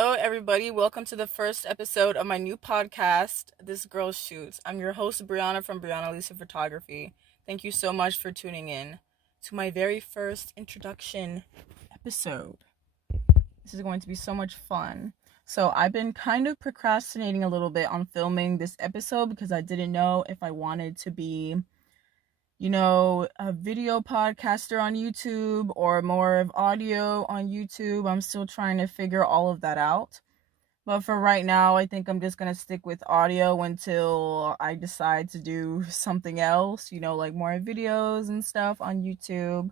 Hello, everybody. Welcome to the first episode of my new podcast, This Girl Shoots. I'm your host, Brianna from briannalisaphotography. Thank you so much for tuning in to my very first introduction episode. This is going to be so much fun. So, I've been kind of procrastinating a little bit on filming this episode because I didn't know if I wanted to be a video podcaster on YouTube or more of audio on YouTube. I'm still trying to figure all of that out. But for right now, I think I'm just going to stick with audio until I decide to do something else, like more videos and stuff on YouTube.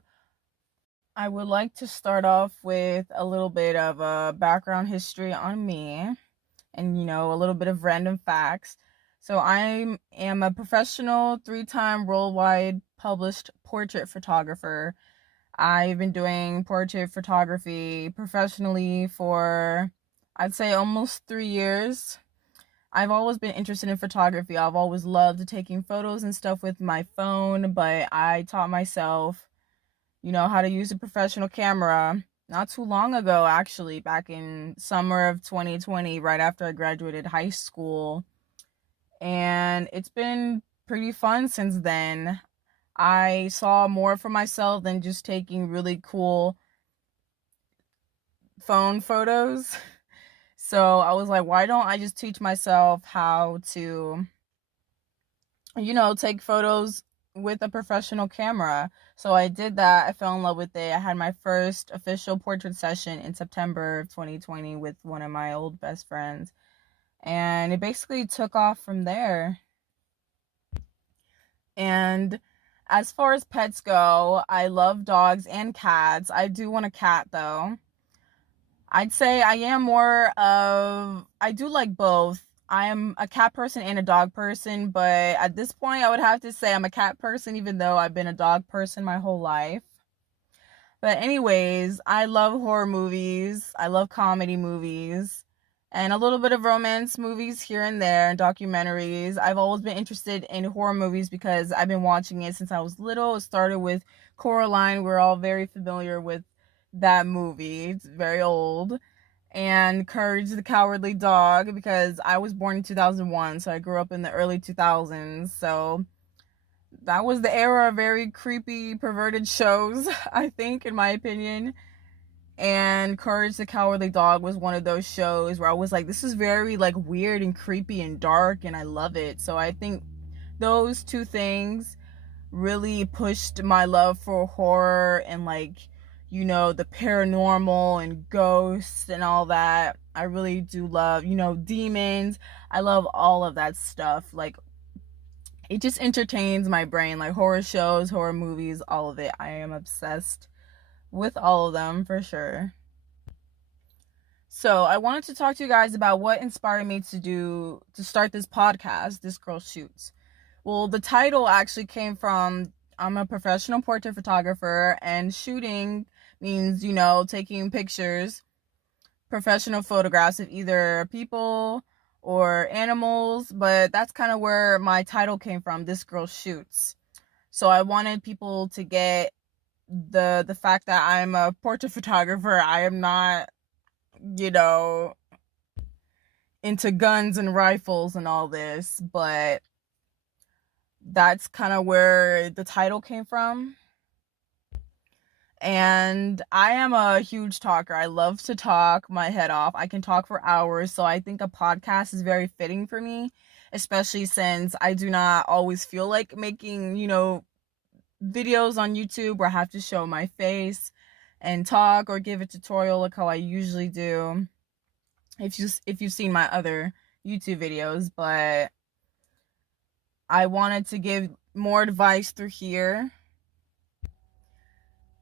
I would like to start off with a little bit of a background history on me and, a little bit of random facts. So I am a professional 3-time worldwide published portrait photographer. I've been doing portrait photography professionally for, I'd say, almost 3 years. I've always been interested in photography. I've always loved taking photos and stuff with my phone, but I taught myself, how to use a professional camera not too long ago, actually, back in summer of 2020, right after I graduated high school. And it's been pretty fun since then. I saw more for myself than just taking really cool phone photos. So I was like, why don't I just teach myself how to, take photos with a professional camera? So I did that. I fell in love with it. I had my first official portrait session in September of 2020 with one of my old best friends. And it basically took off from there. And as far as pets go, I love dogs and cats. I do want a cat, though. I'd say I do like both. I am a cat person and a dog person, but at this point, I would have to say I'm a cat person, even though I've been a dog person my whole life. But anyways, I love horror movies. I love comedy movies. And a little bit of romance movies here and there, and documentaries. I've always been interested in horror movies because I've been watching it since I was little. It started with Coraline. We're all very familiar with that movie. It's very old. And Courage the Cowardly Dog, because I was born in 2001, so I grew up in the early 2000s. So that was the era of very creepy, perverted shows, I think, in my opinion. And Courage the Cowardly Dog was one of those shows where I was like, this is very weird and creepy and dark, and I love it. So I think those two things really pushed my love for horror and the paranormal and ghosts and all that. I really do love, demons. I love all of that stuff. It just entertains my brain, horror shows, horror movies, all of it. I am obsessed with all of them for sure. So I wanted to talk to you guys about what inspired me to start this podcast, This Girl Shoots. Well, the title actually came from, I'm a professional portrait photographer, and shooting means, taking pictures, professional photographs of either people or animals, but that's kind of where my title came from, This Girl Shoots. So I wanted people to get the fact that I'm a portrait photographer. I am not, into guns and rifles and all this, but that's kind of where the title came from. And I am a huge talker. I love to talk my head off. I can talk for hours, so I think a podcast is very fitting for me, especially since I do not always feel like making, videos on YouTube where I have to show my face and talk or give a tutorial like how I usually do if you've seen my other YouTube videos. But I wanted to give more advice through here.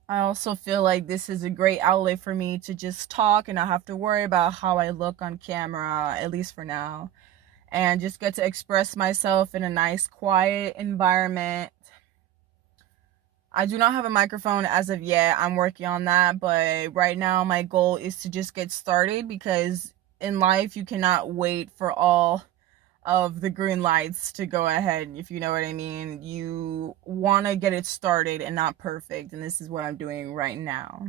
I also feel like this is a great outlet for me to just talk and not have to worry about how I look on camera, at least for now, and just get to express myself in a nice, quiet environment. I do not have a microphone as of yet. I'm working on that, but right now my goal is to just get started, because in life you cannot wait for all of the green lights to go ahead, if you know what I mean. You want to get it started and not perfect, and this is what I'm doing right now.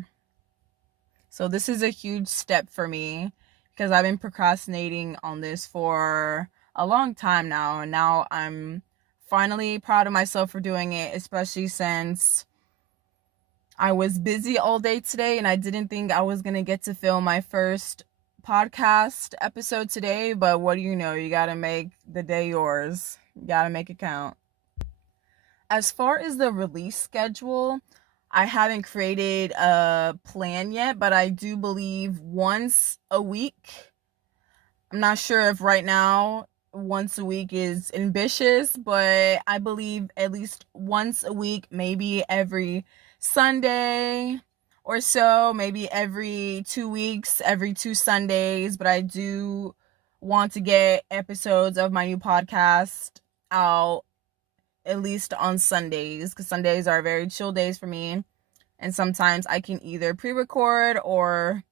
So this is a huge step for me, because I've been procrastinating on this for a long time now, and now I'm finally proud of myself for doing it, especially since I was busy all day today and I didn't think I was going to get to film my first podcast episode today, but what do you know? You got to make the day yours. You got to make it count. As far as the release schedule, I haven't created a plan yet, but I do believe once a week. I'm not sure if right now once a week is ambitious, but I believe at least once a week, maybe every Sunday or so, maybe every 2 weeks, every 2 Sundays. But I do want to get episodes of my new podcast out at least on Sundays, because Sundays are very chill days for me. And sometimes I can either pre-record or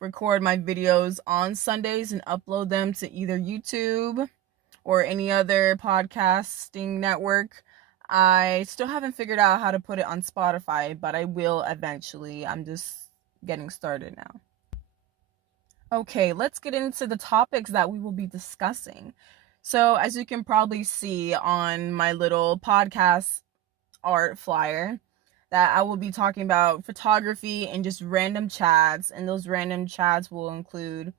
record my videos on Sundays and upload them to either YouTube or any other podcasting network. I still haven't figured out how to put it on Spotify, but I will eventually. I'm just getting started now. Okay, let's get into the topics that we will be discussing. So, as you can probably see on my little podcast art flyer, that I will be talking about photography and just random chats, and those random chats will include,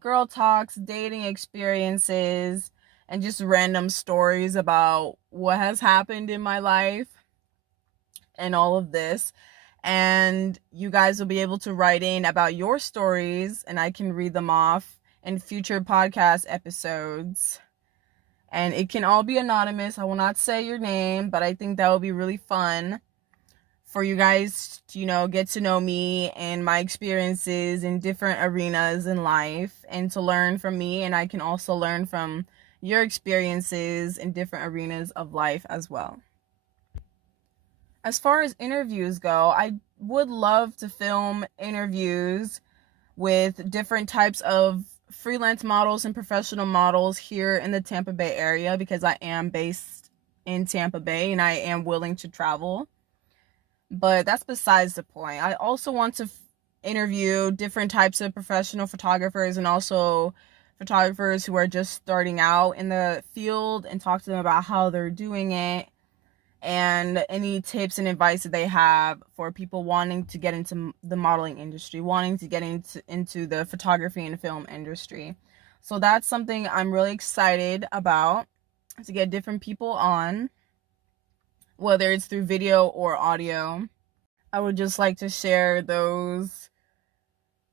girl talks, dating experiences, and just random stories about what has happened in my life and all of this. And you guys will be able to write in about your stories, and I can read them off in future podcast episodes. And it can all be anonymous. I will not say your name, but I think that will be really fun for you guys to, get to know me and my experiences in different arenas in life, and to learn from me. And I can also learn from your experiences in different arenas of life as well. As far as interviews go, I would love to film interviews with different types of freelance models and professional models here in the Tampa Bay area, because I am based in Tampa Bay and I am willing to travel. But that's besides the point. I also want to interview different types of professional photographers and also photographers who are just starting out in the field, and talk to them about how they're doing it and any tips and advice that they have for people wanting to get into the modeling industry, wanting to get into the photography and film industry. So that's something I'm really excited about, to get different people on, whether it's through video or audio. I would just like to share those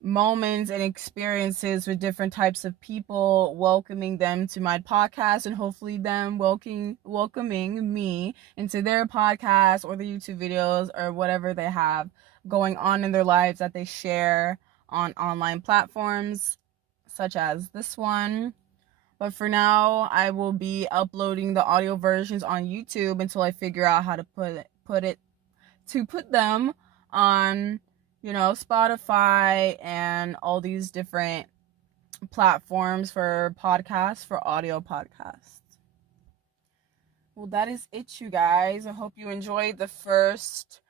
moments and experiences with different types of people, welcoming them to my podcast, and hopefully them welcoming me into their podcast or the YouTube videos or whatever they have going on in their lives that they share on online platforms such as this one. But for now, I will be uploading the audio versions on YouTube until I figure out how to put them on, Spotify and all these different platforms for podcasts, for audio podcasts. Well, that is it, you guys. I hope you enjoyed the first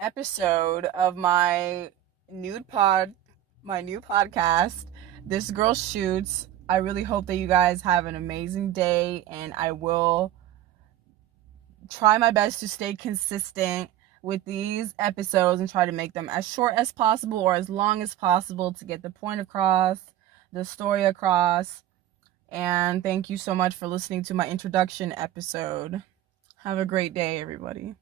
episode of my new podcast, This Girl Shoots. I really hope that you guys have an amazing day, and I will try my best to stay consistent with these episodes and try to make them as short as possible or as long as possible to get the point across, the story across. And thank you so much for listening to my introduction episode. Have a great day, everybody.